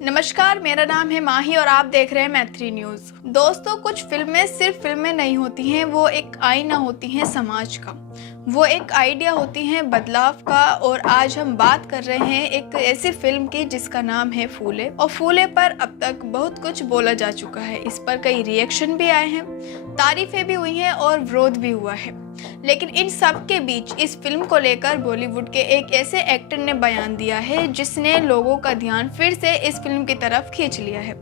नमस्कार, मेरा नाम है माही और आप देख रहे हैं मैथिली न्यूज़। दोस्तों, कुछ फिल्में सिर्फ फिल्में नहीं होती हैं, वो एक आईना होती हैं समाज का। वो एक आइडिया होती हैं बदलाव का। और आज हम बात कर रहे हैं एक ऐसी फिल्म की जिसका नाम है फूले। और फूले पर अब तक बहुत कुछ बोला जा चुका है। इस पर कई रिएक्शन भी आए हैं, तारीफें भी हुई हैं और विरोध भी हुआ है। लेकिन इन सब के बीच इस फिल्म को लेकर बॉलीवुड के एक ऐसे एक्टर ने बयान दिया है जिसने लोगों का ध्यान फिर से इस फिल्म की तरफ खींच लिया है।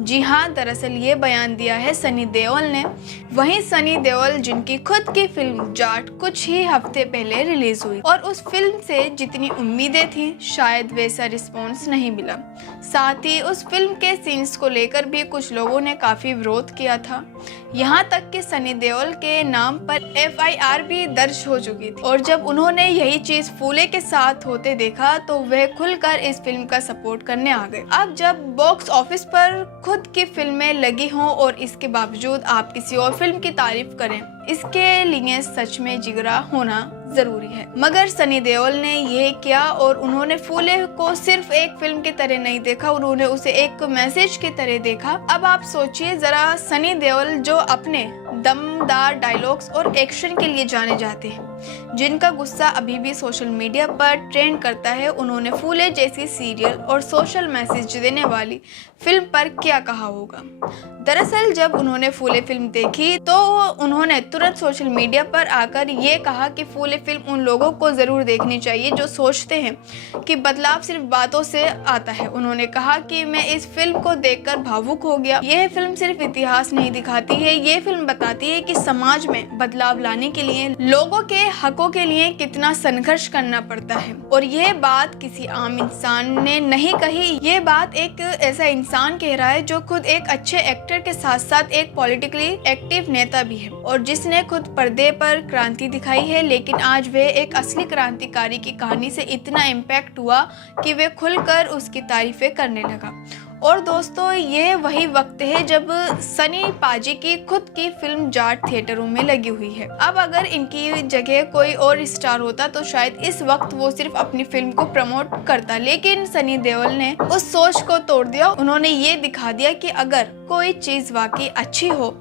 जी हाँ, दरअसल ये बयान दिया है सनी देओल ने। वहीं सनी देओल जिनकी खुद की फिल्म जाट कुछ ही हफ्ते पहले रिलीज हुई और उस फिल्म से जितनी उम्मीदें थी शायद वैसा रिस्पॉन्स नहीं मिला। साथ ही उस फिल्म के सीन्स को लेकर भी कुछ लोगों ने काफी विरोध किया था। यहाँ तक कि सनी देओल के नाम पर FIR भी दर्ज हो चुकी थी। और जब उन्होंने यही चीज फूले के साथ होते देखा तो वह खुलकर इस फिल्म का सपोर्ट करने आ गए। अब जब बॉक्स ऑफिस पर खुद की फिल्में लगी हों और इसके बावजूद आप किसी और फिल्म की तारीफ करें, इसके लिए सच में जिगरा होना जरूरी है। मगर सनी देओल ने ये किया और उन्होंने फूले को सिर्फ एक फिल्म की तरह नहीं देखा, उन्होंने उसे एक मैसेज की तरह देखा। अब आप सोचिए जरा, सनी देओल जो अपने दमदार डायलॉग्स और एक्शन के लिए जाने जाते हैं, जिनका गुस्सा अभी भी सोशल मीडिया पर ट्रेंड करता है, उन्होंने फूले जैसी सीरियल और सोशल मैसेज देने वाली फिल्म पर क्या कहा होगा। दरअसल जब उन्होंने फूले फिल्म देखी तो उन्होंने तुरंत सोशल मीडिया पर आकर ये कहा कि फूले फिल्म उन लोगों को जरूर देखनी चाहिए जो सोचते हैं कि बदलाव सिर्फ बातों से आता है। उन्होंने कहा कि मैं इस फिल्म को देखकर भावुक हो गया। यह फिल्म सिर्फ इतिहास नहीं दिखाती है, ये फिल्म बताती है कि समाज में बदलाव लाने के लिए लोगों के हकों के लिए कितना संघर्ष करना पड़ता है। और यह बात किसी आम इंसान ने नहीं कही, ये बात एक ऐसा इंसान कह रहा है जो खुद एक अच्छे एक्टर के साथ साथ एक पॉलिटिकली एक्टिव नेता भी है और जिसने खुद पर्दे पर क्रांति दिखाई है। लेकिन आज वह एक असली क्रांतिकारी की कहानी से इतना इम्पैक्ट हुआ कि वे खुलकर उसकी तारीफें करने लगा। और दोस्तों, ये वही वक्त है जब सनी पाजी की खुद की फिल्म जाट थिएटरों में लगी हुई है। अब अगर इनकी जगह कोई और स्टार होता तो शायद इस वक्त वो सिर्फ अपनी फिल्म को प्रमोट करता। लेकिन सनी देओल ने उस सोच को तोड़ दिया। उन्होंने ये दिखा दिया कि अगर कोई चीज वाकई अच्छी हो,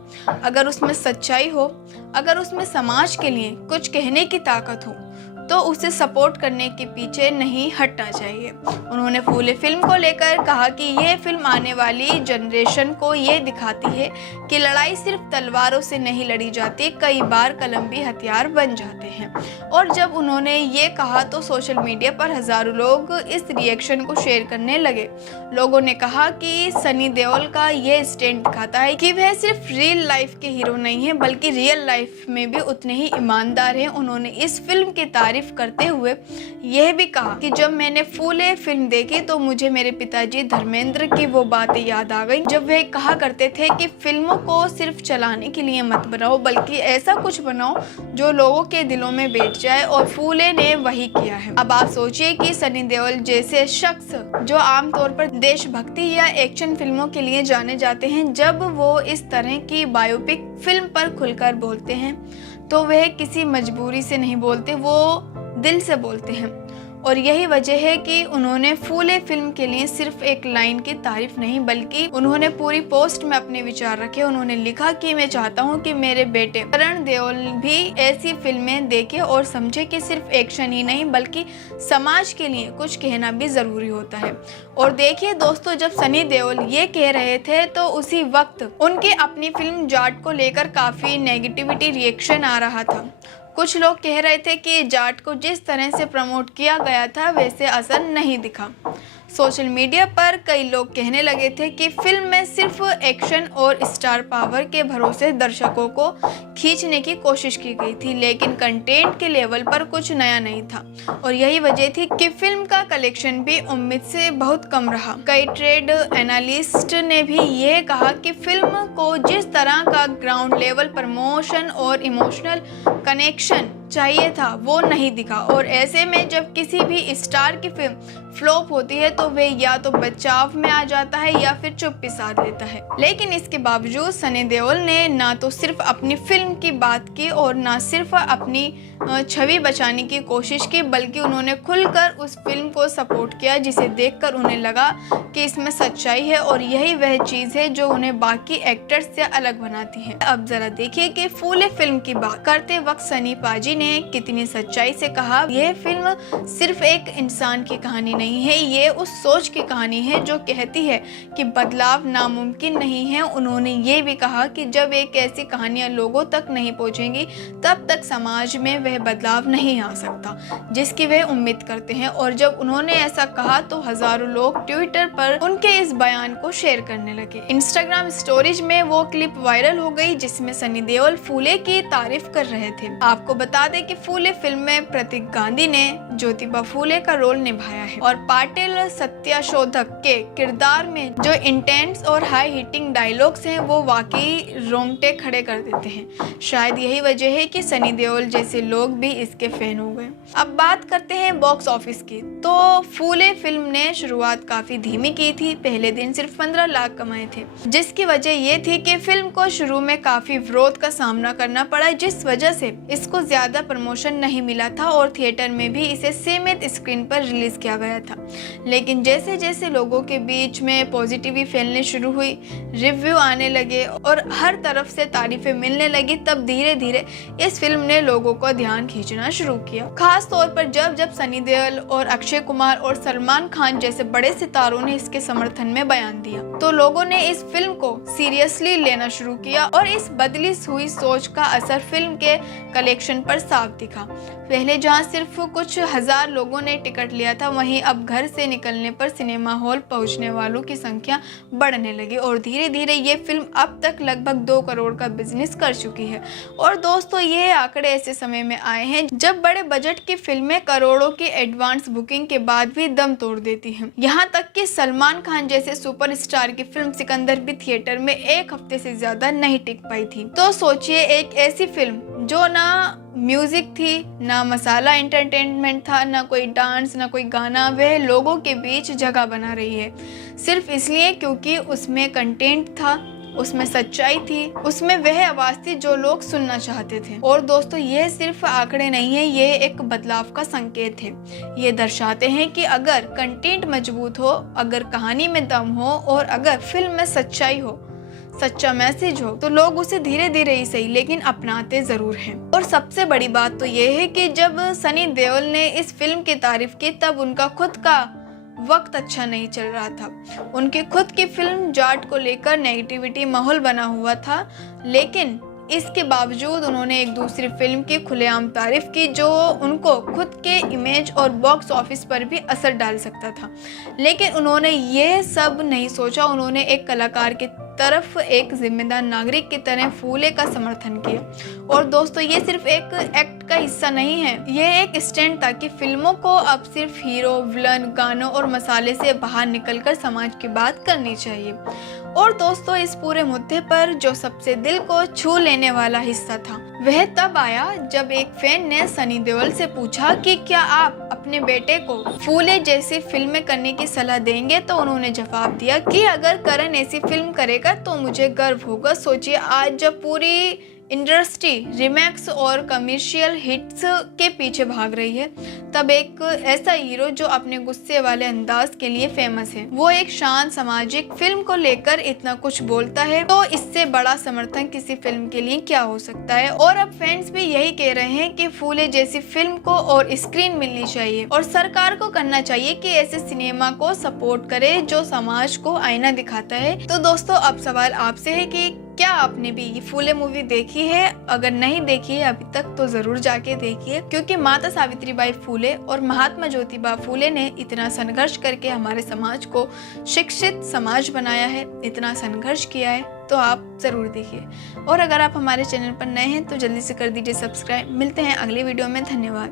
अगर उसमें सच्चाई हो, अगर उसमें समाज के लिए कुछ कहने की ताकत हो, तो उसे सपोर्ट करने के पीछे नहीं हटना चाहिए। उन्होंने फूले फिल्म को लेकर कहा कि यह फिल्म आने वाली जनरेशन को ये दिखाती है कि लड़ाई सिर्फ तलवारों से नहीं लड़ी जाती, कई बार कलम भी हथियार बन जाते हैं। और जब उन्होंने ये कहा तो सोशल मीडिया पर हजारों लोग इस रिएक्शन को शेयर करने लगे। लोगों ने कहा कि सनी देओल का ये स्टैंड दिखाता है कि वह सिर्फ रियल लाइफ के हीरो नहीं है बल्कि रियल लाइफ में भी उतने ही ईमानदार हैं। उन्होंने इस फिल्म की तारीफ करते हुए यह भी कहा कि जब मैंने फूले फिल्म देखी तो मुझे मेरे पिताजी धर्मेंद्र की वो बातें याद आ गई जब वे कहा करते थे कि फिल्मों को सिर्फ चलाने के लिए मत बनाओ बल्कि ऐसा कुछ बनाओ जो लोगों के दिलों में बैठ जाए। और फूले ने वही किया है। अब आप सोचिए कि सनी देओल जैसे शख्स जो आमतौर पर देशभक्ति या एक्शन फिल्मों के लिए जाने जाते हैं, जब वो इस तरह की बायोपिक फिल्म पर खुलकर बोलते हैं तो वह किसी मजबूरी से नहीं बोलते, वो दिल से बोलते हैं। और यही वजह है कि उन्होंने फूले फिल्म के लिए सिर्फ एक लाइन की तारीफ नहीं बल्कि उन्होंने पूरी पोस्ट में अपने विचार रखे। उन्होंने लिखा कि मैं चाहता हूं कि मेरे बेटे करण देओल भी ऐसी फिल्में देखे और समझे कि सिर्फ एक्शन ही नहीं बल्कि समाज के लिए कुछ कहना भी जरूरी होता है। और देखिए दोस्तों, जब सनी देओल ये कह रहे थे तो उसी वक्त उनकी अपनी फिल्म जाट को लेकर काफी नेगेटिविटी रिएक्शन आ रहा था। कुछ लोग कह रहे थे कि जाट को जिस तरह से प्रमोट किया गया था वैसे असर नहीं दिखा। सोशल मीडिया पर कई लोग कहने लगे थे कि फिल्म में सिर्फ एक्शन और स्टार पावर के भरोसे दर्शकों को खींचने की कोशिश की गई थी, लेकिन कंटेंट के लेवल पर कुछ नया नहीं था। और यही वजह थी कि फिल्म का कलेक्शन भी उम्मीद से बहुत कम रहा। कई ट्रेड एनालिस्ट ने भी यह कहा कि फिल्म को जिस तरह का ग्राउंड लेवल प्रमोशन और इमोशनल कनेक्शन चाहिए था वो नहीं दिखा, और ऐसे में जब किसी भी स्टार की फिल्म फ्लॉप होती है तो वे या तो बचाव में आ जाता है या फिर चुप्पी साध लेता है। लेकिन इसके बावजूद सनी देओल ने ना तो सिर्फ अपनी फिल्म की बात की और ना सिर्फ अपनी छवि बचाने की कोशिश की, बल्कि उन्होंने खुलकर उस फिल्म को सपोर्ट किया जिसे देखकर उन्हें लगा कि इसमें सच्चाई है, और यही वह चीज़ है जो उन्हें बाकी एक्टर्स से अलग बनाती है। अब जरा देखिए कि फूले फिल्म की बात करते वक्त सनी पाजी ने कितनी सच्चाई से कहा, यह फिल्म सिर्फ एक इंसान की कहानी नहीं है, ये उस सोच की कहानी है जो कहती है कि बदलाव नामुमकिन नहीं है। उन्होंने ये भी कहा कि जब एक ऐसी कहानियां लोगों तक नहीं पहुंचेंगी तब तक समाज में वह बदलाव नहीं आ सकता जिसकी वे उम्मीद करते हैं। और जब उन्होंने ऐसा कहा तो हजारों लोग ट्विटर पर उनके इस बयान को शेयर करने लगे। इंस्टाग्राम स्टोरीज में वो क्लिप वायरल हो गई जिसमें सनी देओल फूले की तारीफ कर रहे थे। आपको बता दें कि फूले फिल्म में प्रतीक गांधी ने ज्योतिबा फूले का रोल निभाया है और पाटिल सत्याशोधक के किरदार में जो इंटेंस और हाई हिटिंग डायलॉग्स हैं वो वाकई रोंगटे खड़े कर देते हैं। शायद यही वजह है कि सनी देओल जैसे लोग भी इसके फैन हो गए। अब बात करते हैं बॉक्स ऑफिस की। तो फूले फिल्म ने शुरुआत काफी धीमी की थी, पहले दिन सिर्फ 15 लाख कमाए थे, जिसकी वजह ये थी कि फिल्म को शुरू में काफी विरोध का सामना करना पड़ा, जिस वजह से इसको ज्यादा प्रमोशन नहीं मिला था और थिएटर में भी इसे सीमित स्क्रीन पर रिलीज किया गया था। लेकिन जैसे जैसे लोगों के बीच में पॉजिटिविटी फैलने शुरू हुई, रिव्यू आने लगे और हर तरफ से तारीफें मिलने लगी, तब धीरे धीरे इस फिल्म ने लोगों को ध्यान खींचना शुरू किया। खास तौर पर जब सनी देओल और अक्षय कुमार और सलमान खान जैसे बड़े सितारों ने इसके समर्थन में बयान दिया तो लोगों ने इस फिल्म को सीरियसली लेना शुरू किया, और इस बदली हुई सोच का असर फिल्म के कलेक्शन पर साफ दिखा। पहले जहां सिर्फ कुछ हजार लोगों ने टिकट लिया था, वहीं अब घर से निकलने पर सिनेमा हॉल पहुंचने वालों की संख्या बढ़ने लगी और धीरे धीरे ये फिल्म अब तक लगभग 2 करोड़ का बिजनेस कर चुकी है। और दोस्तों, ये आंकड़े ऐसे समय में आए हैं जब बड़े बजट की फिल्में करोड़ों की एडवांस बुकिंग के बाद भी दम तोड़ देती हैं। यहाँ तक कि सलमान खान जैसे सुपरस्टार की फिल्म सिकंदर भी थिएटर में 1 हफ्ते से ज्यादा नहीं टिक पाई थी। तो सोचिए, एक ऐसी फिल्म जो ना म्यूजिक थी, ना मसाला एंटरटेनमेंट था, ना कोई डांस, ना कोई गाना, वह लोगों के बीच जगह बना रही है सिर्फ इसलिए क्योंकि उसमें कंटेंट था, उसमें सच्चाई थी, उसमें वह आवाज थी जो लोग सुनना चाहते थे। और दोस्तों, ये सिर्फ आंकड़े नहीं है, ये एक बदलाव का संकेत है। ये दर्शाते हैं कि अगर कंटेंट मजबूत हो, अगर कहानी में दम हो और अगर फिल्म में सच्चाई हो, सच्चा मैसेज हो, तो लोग उसे धीरे धीरे ही सही लेकिन अपनाते जरूर हैं। और सबसे बड़ी बात तो ये है कि जब सनी देओल ने इस फिल्म की तारीफ की तब उनका खुद का वक्त अच्छा नहीं चल रहा था। उनकी खुद की फिल्म जाट को लेकर नेगेटिविटी माहौल बना हुआ था, लेकिन इसके बावजूद उन्होंने एक दूसरी फिल्म की खुलेआम तारीफ की जो उनको खुद के इमेज और बॉक्स ऑफिस पर भी असर डाल सकता था। लेकिन उन्होंने ये सब नहीं सोचा, उन्होंने एक कलाकार की तरफ एक जिम्मेदार नागरिक की तरह फूले का समर्थन किया। और दोस्तों, ये सिर्फ एक एक्ट का हिस्सा नहीं है, ये एक स्टैंड था कि फिल्मों को अब सिर्फ हीरो, विलन, गानों और मसाले से बाहर निकलकर समाज की बात करनी चाहिए। और दोस्तों, इस पूरे मुद्दे पर जो सबसे दिल को छू लेने वाला हिस्सा था वह तब आया जब एक फैन ने सनी देओल से पूछा कि क्या आप अपने बेटे को फूले जैसी फिल्में करने की सलाह देंगे, तो उन्होंने जवाब दिया कि अगर करण ऐसी फिल्म करेगा तो मुझे गर्व होगा। सोचिए, आज जब पूरी इंडस्ट्री रिमेक्स और कमर्शियल हिट्स के पीछे भाग रही है, तब एक ऐसा हीरो जो अपने गुस्से वाले अंदाज के लिए फेमस है, वो एक शांत सामाजिक फिल्म को लेकर इतना कुछ बोलता है, तो इससे बड़ा समर्थन किसी फिल्म के लिए क्या हो सकता है। और अब फैंस भी यही कह रहे हैं कि फूले जैसी फिल्म को और स्क्रीन मिलनी चाहिए और सरकार को करना चाहिए कि ऐसे सिनेमा को सपोर्ट करे जो समाज को आईना दिखाता है। तो दोस्तों, अब सवाल आपसे है कि क्या आपने भी ये फूले मूवी देखी है? अगर नहीं देखी है अभी तक तो जरूर जाके देखिए, क्योंकि माता सावित्रीबाई फूले और महात्मा ज्योतिबा फूले ने इतना संघर्ष करके हमारे समाज को शिक्षित समाज बनाया है, इतना संघर्ष किया है, तो आप जरूर देखिए। और अगर आप हमारे चैनल पर नए हैं तो जल्दी से कर दीजिए सब्सक्राइब। मिलते हैं अगले वीडियो में। धन्यवाद।